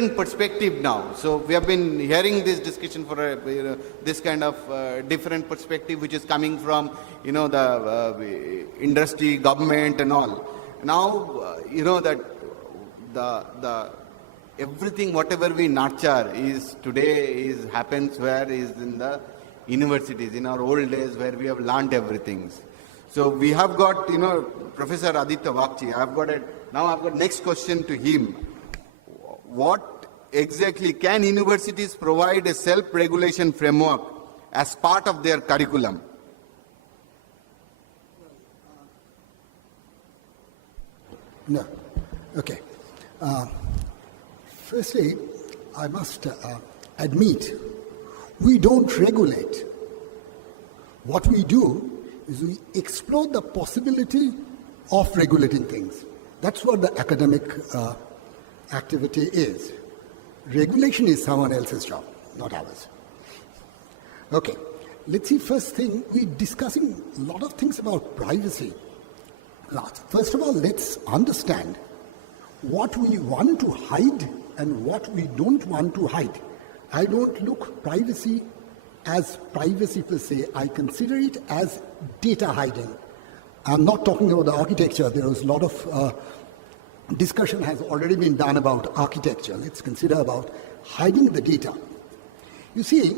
different perspective now. So we have been hearing this discussion for this kind of different perspective, which is coming from the industry, government, and all. Now that the everything whatever we nurture is today happens where is in the universities. In our old days, where we have learned everything. So we have got Professor Aditya Bagchi. I've got next question to him. What exactly can universities provide a self-regulation framework as part of their curriculum? No. Okay. Firstly, I must admit, we don't regulate. What we do is we explore the possibility of regulating things. That's what the academic activity is. Regulation is someone else's job, not ours. Okay, let's see. First thing, we're discussing a lot of things about privacy. First of all, let's understand what we want to hide and what we don't want to hide. I don't look privacy as privacy per se. I consider it as data hiding. I'm not talking about the architecture. There is a lot of discussion has already been done about architecture. Let's consider about hiding the data. You see,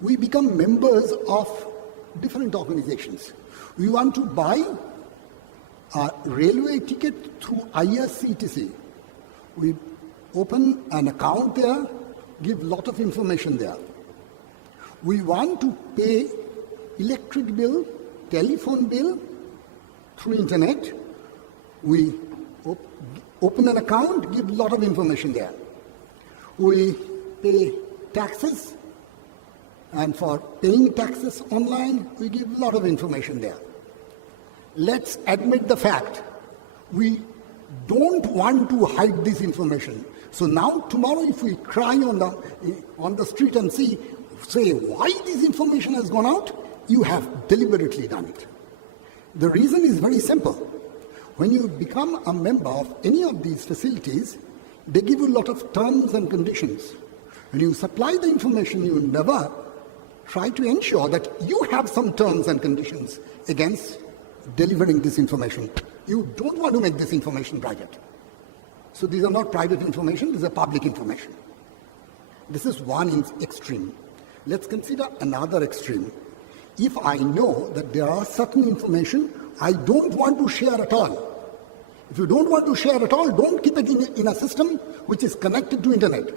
we become members of different organizations. We want to buy a railway ticket through IRCTC. We open an account there, give a lot of information there. We want to pay electric bill, telephone bill through internet. We open an account, give a lot of information there. We pay taxes, and for paying taxes online, we give a lot of information there. Let's admit the fact, we don't want to hide this information. So now, tomorrow, if we cry on the street and say why this information has gone out, you have deliberately done it. The reason is very simple. When you become a member of any of these facilities, they give you a lot of terms and conditions. When you supply the information, you never try to ensure that you have some terms and conditions against delivering this information. You don't want to make this information private. So these are not private information, these are public information. This is one extreme. Let's consider another extreme. If I know that there are certain information I don't want to share at all. If you don't want to share at all, don't keep it in a system which is connected to internet.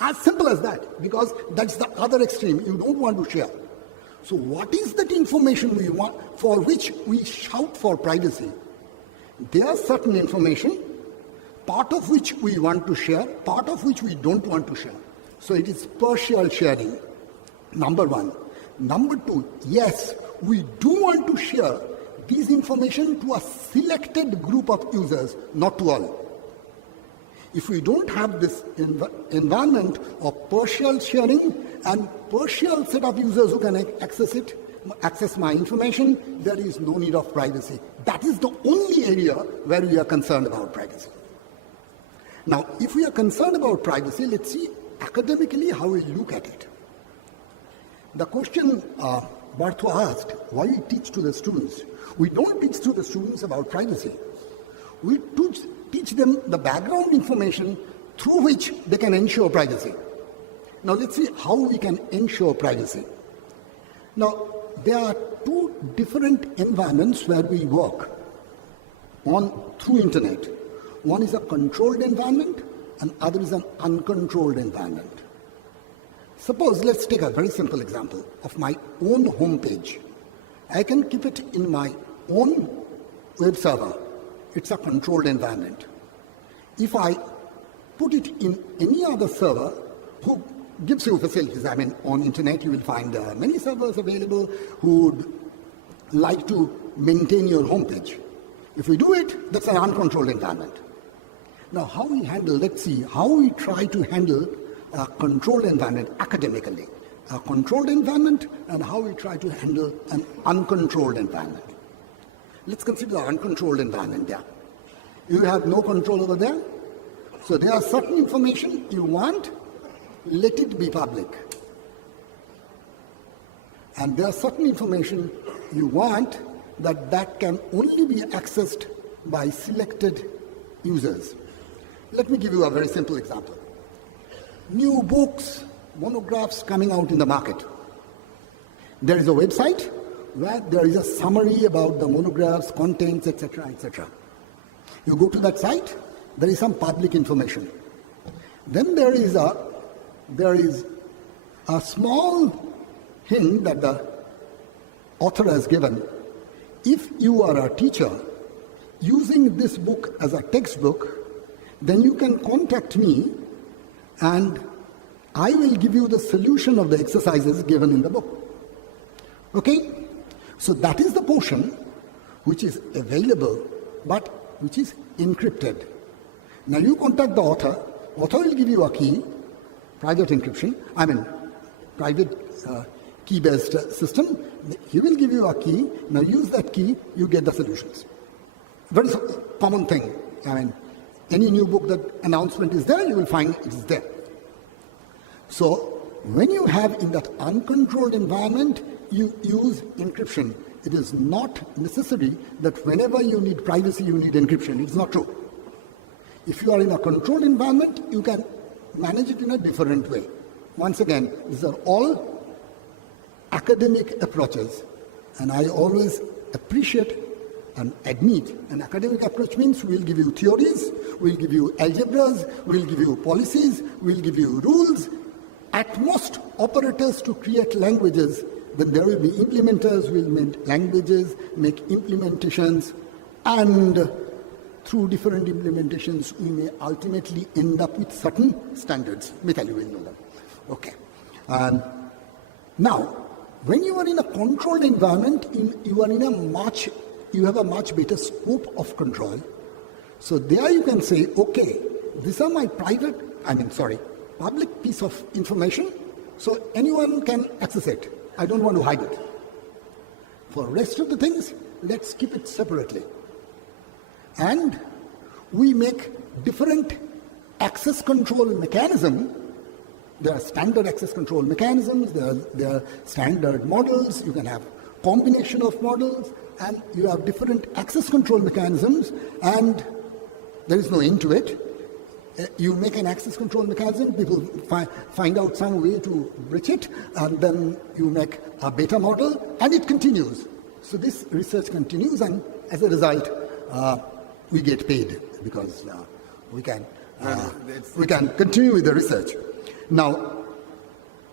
As simple as that, because that's the other extreme. You don't want to share. So what is that information we want, for which we shout for privacy? There are certain information, part of which we want to share, part of which we don't want to share. So it is partial sharing, number one. Number two, yes, we do want to share this information to a selected group of users, not to all. If we don't have this environment of partial sharing and partial set of users who can access my information, there is no need of privacy. That is the only area where we are concerned about privacy. Now, if we are concerned about privacy, let's see academically how we look at it. The question Partha asked, why we teach to the students? We don't teach to the students about privacy. We teach them the background information through which they can ensure privacy. Now let's see how we can ensure privacy. Now there are two different environments where we work through internet. One is a controlled environment and other is an uncontrolled environment. Suppose, let's take a very simple example of my own home page. I can keep it in my own web server. It's a controlled environment. If I put it in any other server who gives you facilities, I mean, on internet you will find many servers available who would like to maintain your home page. If we do it, that's an uncontrolled environment. Now, how we handle, let's see, how we try to handle a controlled environment academically. A controlled environment and how we try to handle an uncontrolled environment. Let's consider the uncontrolled environment there. You have no control over there. So there are certain information you want, let it be public. And there are certain information you want that can only be accessed by selected users. Let me give you a very simple example. New books, monographs coming out in the market. There is a website where there is a summary about the monographs, contents, etc., etc. You go to that site, there is some public information. Then there is a small hint that the author has given. If you are a teacher using this book as a textbook, then you can contact me and I will give you the solution of the exercises given in the book. Okay? So that is the portion which is available but which is encrypted. Now you contact the author will give you a key, private encryption, private key-based system. He will give you a key. Now use that key, you get the solutions. Very common thing. Any new book that announcement is there, you will find it is there. So when you have in that uncontrolled environment, you use encryption. It is not necessary that whenever you need privacy, you need encryption. It's not true. If you are in a controlled environment, you can manage it in a different way. Once again, these are all academic approaches, and I always appreciate and admit an academic approach means we'll give you theories, we'll give you algebras, we'll give you policies, we'll give you rules, at most operators to create languages. Then there will be implementers, will make languages, make implementations, and through different implementations, we may ultimately end up with certain standards. Mithali will know them. Okay. Now, when you are in a controlled environment, you have a much better scope of control. So there you can say, okay, these are my public piece of information, so anyone can access it. I don't want to hide it. For the rest of the things, let's keep it separately. And we make different access control mechanism. There are standard access control mechanisms, there are standard models, you can have combination of models, and you have different access control mechanisms, and there is no end to it. You make an access control mechanism, people find out some way to breach it, and then you make a beta model, and it continues. So this research continues, and as a result, we get paid because we can continue with the research. Now,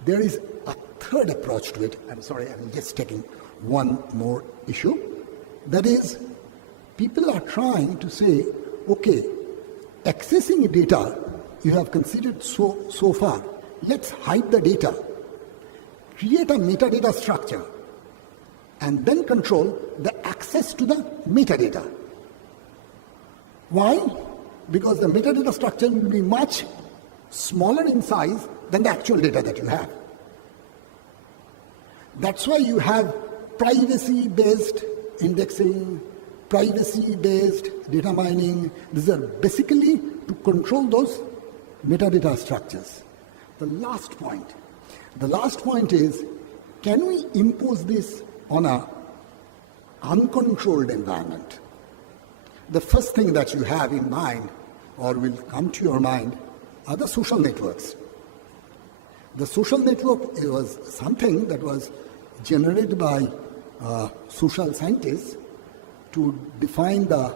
there is a third approach to it. I'm sorry, I'm just taking one more issue. That is, people are trying to say, okay, accessing data you have considered so far. Let's hide the data, create a metadata structure, and then control the access to the metadata. Why? Because the metadata structure will be much smaller in size than the actual data that you have. That's why you have privacy-based indexing, privacy-based data mining. These are basically to control those metadata structures. The last point is, can we impose this on an uncontrolled environment? The first thing that you have in mind or will come to your mind are the social networks. The social network was something that was generated by social scientists to define the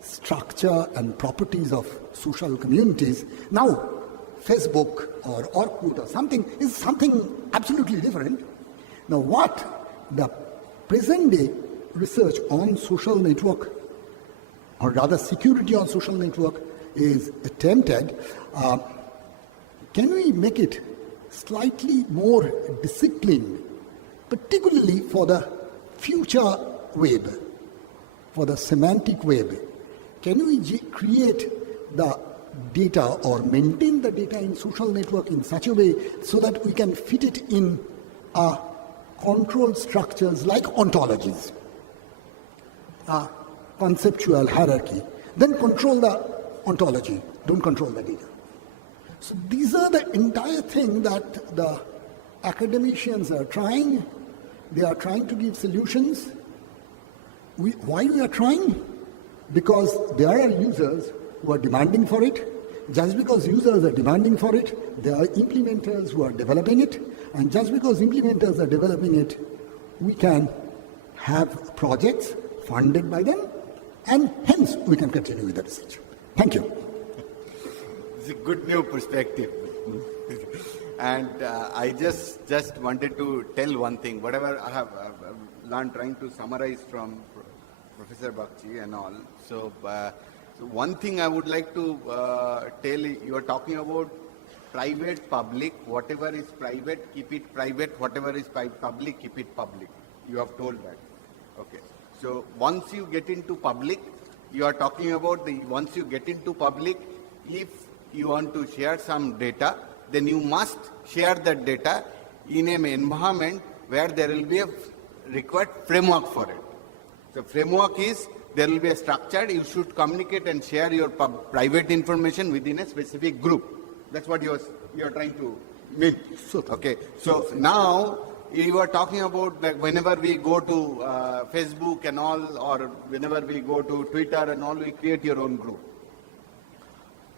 structure and properties of social communities. Now, Facebook or Orkut or something is something absolutely different. Now, what the present day research on social network, or rather security on social network, is attempted, can we make it slightly more disciplined, particularly for the future web, for the semantic web? Can we create the data or maintain the data in social network in such a way so that we can fit it in control structures like ontologies, conceptual hierarchy, then control the ontology. don't control the data. So these are the entire thing that the academicians are trying. They are trying to give solutions. Why we are trying? Because there are users who are demanding for it. Just because users are demanding for it, there are implementers who are developing it. And just because implementers are developing it, we can have projects funded by them, and hence we can continue with the research. Thank you. It's a good new perspective. And I just wanted to tell one thing. Whatever I have learned, trying to summarize from Professor Bagchi and all. So one thing I would like to tell you are talking about private, public. Whatever is private, keep it private. Whatever is public, keep it public. You have told that. Okay. So once you get into public, you are talking about once you get into public, if you want to share some data, then you must share that data in an environment where there will be a required framework for it. So framework is, there will be a structure, you should communicate and share your private information within a specific group. That's what you are trying to make. Okay. So now you are talking about that whenever we go to Facebook and all, or whenever we go to Twitter and all, we create your own group.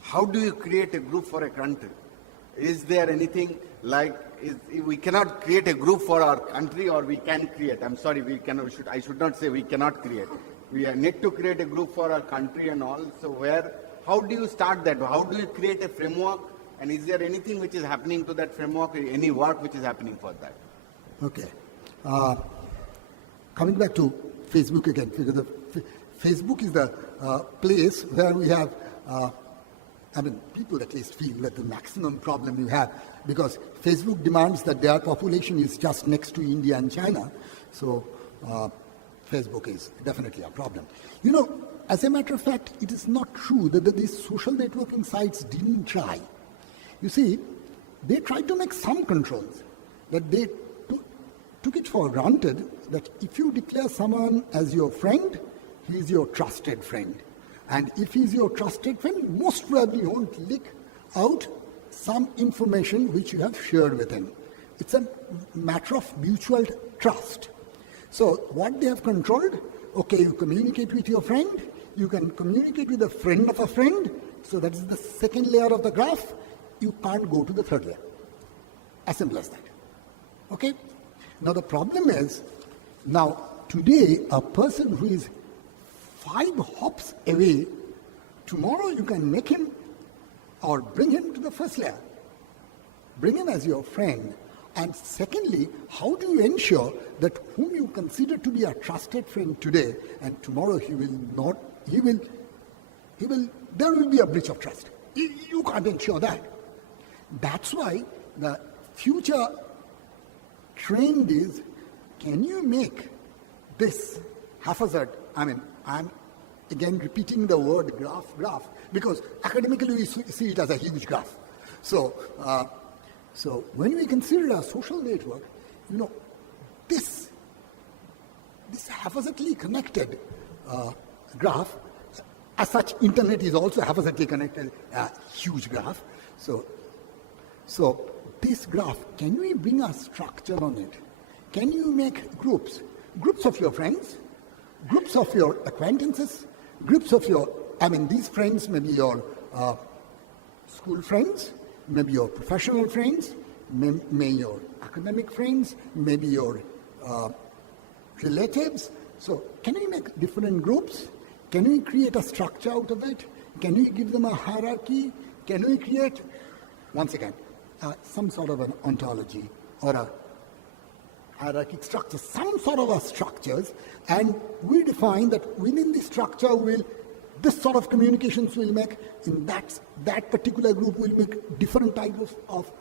How do you create a group for a country? Is there anything like, we cannot create a group for our country, or we can create? I'm sorry, we cannot. I should not say we cannot create. We need to create a group for our country and all. So how do you start that? How do you create a framework? And is there anything which is happening to that framework, any work which is happening for that? Okay. Coming back to Facebook again, because Facebook is the place where we have, people at least feel that the maximum problem you have, because Facebook demands that their population is just next to India and China. So Facebook is definitely a problem. As a matter of fact, it is not true that these social networking sites didn't try. You see, they tried to make some controls, that they took it for granted that if you declare someone as your friend, he is your trusted friend. And if he is your trusted friend, most probably you won't leak out some information which you have shared with him. It's a matter of mutual trust. So what they have controlled, okay, you communicate with your friend, you can communicate with a friend of a friend, so that is the second layer of the graph, you can't go to the third layer. As simple as that. Okay? Now the problem is, now today a person who is 5 hops away, tomorrow you can make him or bring him to the first layer. Bring him as your friend. And secondly, how do you ensure that whom you consider to be a trusted friend today, and tomorrow there will be a breach of trust. You can't ensure that. That's why the future trend is, can you make this haphazard, I'm again repeating the word graph, because academically we see it as a huge graph. So when we consider a social network, this haphazardly connected graph, as such, internet is also haphazardly connected, huge graph. So this graph, can we bring a structure on it? Can you make groups of your friends, groups of your acquaintances, groups of these friends may be your school friends, maybe your professional friends, may your academic friends, maybe your relatives. So can we make different groups? Can we create a structure out of it? Can we give them a hierarchy? Can we create, once again, some sort of an ontology or a hierarchic structure, some sort of a structures, and we define that within this structure this sort of communications will make, in that particular group will make different types of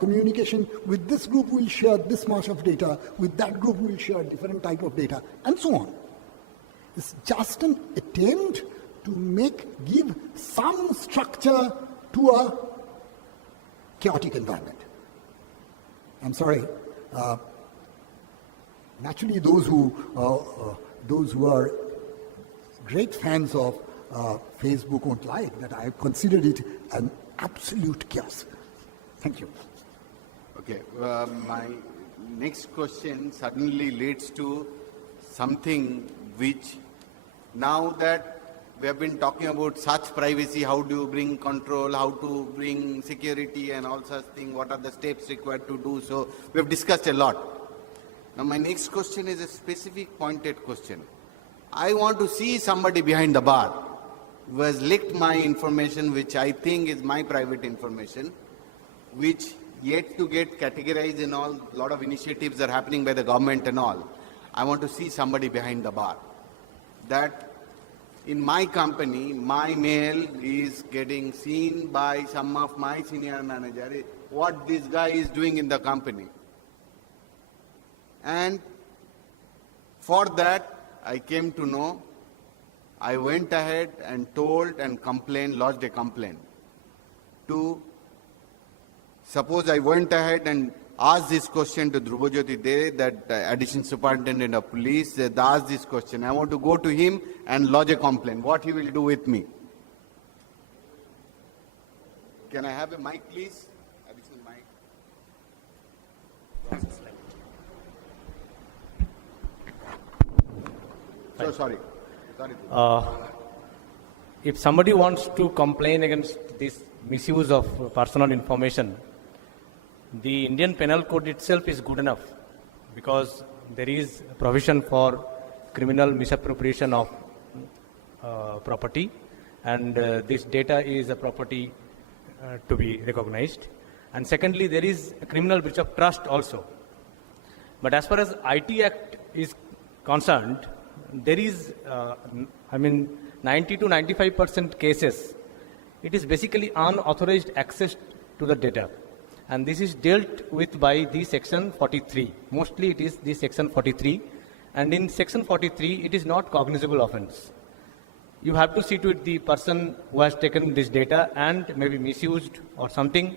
communication. With this group we'll share this much of data, with that group we'll share different type of data, and so on. It's just an attempt to give some structure to a chaotic environment. I'm sorry. Naturally, those who are great fans of Facebook won't like, that I have considered it an absolute chaos. Thank you. Okay, my next question suddenly leads to something which, now that we have been talking about such privacy, how do you bring control, how to bring security and all such things, what are the steps required to do so, we have discussed a lot. Now my next question is a specific pointed question. I want to see somebody behind the bar who has leaked my information, which I think is my private information, which yet to get categorized and all, a lot of initiatives are happening by the government and all. I want to see somebody behind the bar. That in my company, my mail is getting seen by some of my senior managers, what this guy is doing in the company. And for that, I came to know, I went ahead and told and complained, lodged a complaint to, suppose I went ahead and asked this question to Dhrubojyoti Dey, that additional superintendent of police, asked this question. I want to go to him and lodge a complaint. What he will do with me? Can I have a mic, please? Additional mic. So sorry. If somebody wants to complain against this misuse of personal information, the Indian Penal Code itself is good enough, because there is provision for criminal misappropriation of property, and this data is a property to be recognized. And secondly, there is a criminal breach of trust also. But as far as IT Act is concerned, there is, 90 to 95% cases, it is basically unauthorized access to the data. And this is dealt with by the section 43. Mostly it is the section 43. And in section 43, it is not cognizable offense. You have to see to it the person who has taken this data and maybe misused or something.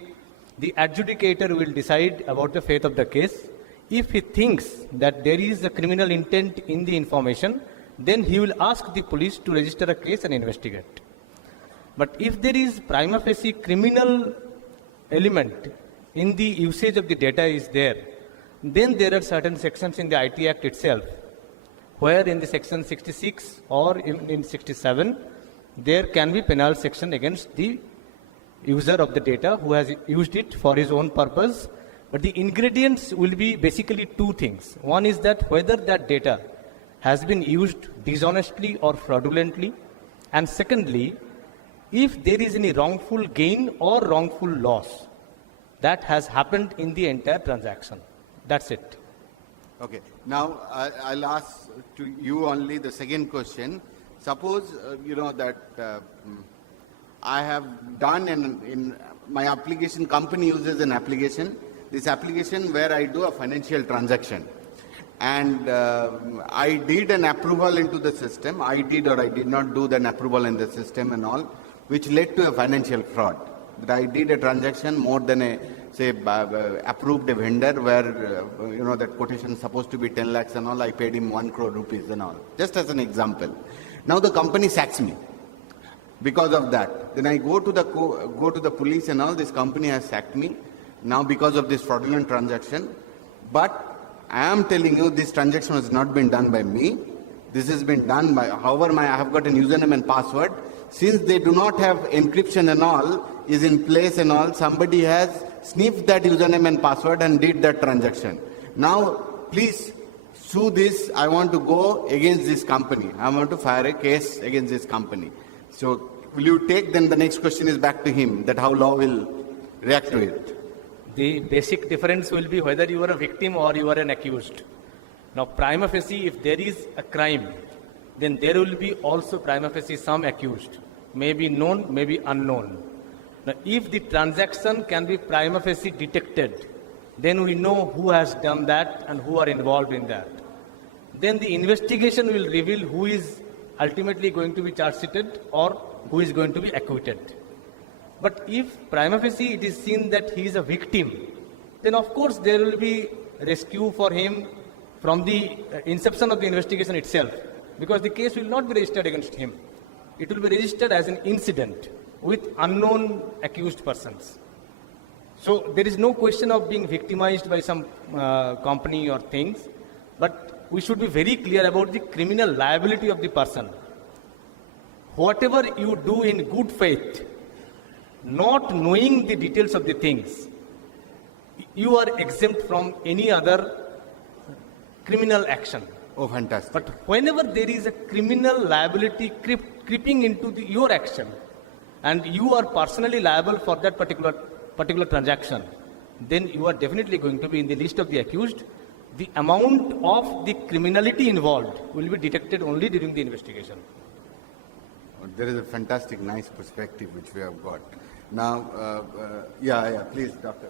The adjudicator will decide about the fate of the case. If he thinks that there is a criminal intent in the information, then he will ask the police to register a case and investigate. But if there is prima facie criminal element in the usage of the data is there, then there are certain sections in the IT Act itself, where in the section 66 or in 67, there can be penal section against the user of the data who has used it for his own purpose. But the ingredients will be basically two things. One is that whether that data has been used dishonestly or fraudulently. And secondly, if there is any wrongful gain or wrongful loss that has happened in the entire transaction. That's it. Okay. Now, I'll ask to you only the second question. Suppose, that I have done in my application, company uses an application. This application where I do a financial transaction. And I did an approval into the system. I did or I did not do an approval in the system and all, which led to a financial fraud. That I did a transaction more than approved a vendor where, that quotation is supposed to be 10 lakhs and all, I paid him 1 crore rupees and all. Just as an example. Now the company sacks me because of that. Then I go to the police and all, this company has sacked me now because of this fraudulent transaction. But I am telling you, this transaction has not been done by me. This has been done by, however, I have got a username and password. Since they do not have encryption and all is in place and all, somebody has sniffed that username and password and did that transaction. Now, please sue this. I want to go against this company. I want to file a case against this company. So, will you take, then the next question is back to him, that how law will react to it. The basic difference will be whether you are a victim or you are an accused. Now, prima facie, if there is a crime, then there will be also prima facie some accused, may be known, may be unknown. Now, if the transaction can be prima facie detected, then we know who has done that and who are involved in that. Then the investigation will reveal who is ultimately going to be charge-sheeted or who is going to be acquitted. But if prima facie it is seen that he is a victim, then of course there will be rescue for him from the inception of the investigation itself, because the case will not be registered against him. it will be registered as an incident with unknown accused persons. So there is no question of being victimized by some company or things, but we should be very clear about the criminal liability of the person. Whatever you do in good faith, not knowing the details of the things, you are exempt from any other criminal action. Oh, fantastic. But whenever there is a criminal liability creeping into your action, and you are personally liable for that particular transaction, then you are definitely going to be in the list of the accused. The amount of the criminality involved will be detected only during the investigation. There is a fantastic, nice perspective which we have got. Now, please, Doctor.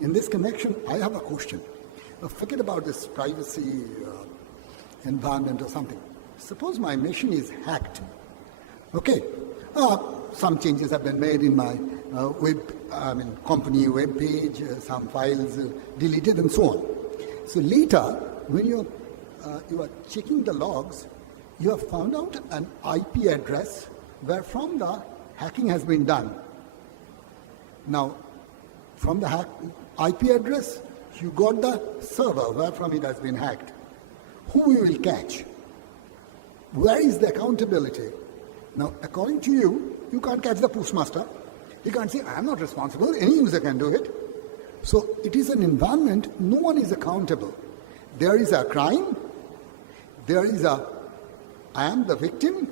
In this connection, I have a question. Forget about this privacy environment or something. Suppose my machine is hacked. Okay, some changes have been made in my company web page, some files deleted and so on. So later, when you are checking the logs, you have found out an IP address where from the hacking has been done. Now, from the IP address, you got the server where from it has been hacked. Who you will catch? Where is the accountability? Now, according to you, you can't catch the postmaster. You can't say, I'm not responsible. Any user can do it. So it is an environment, no one is accountable. There is a crime. There is I am the victim.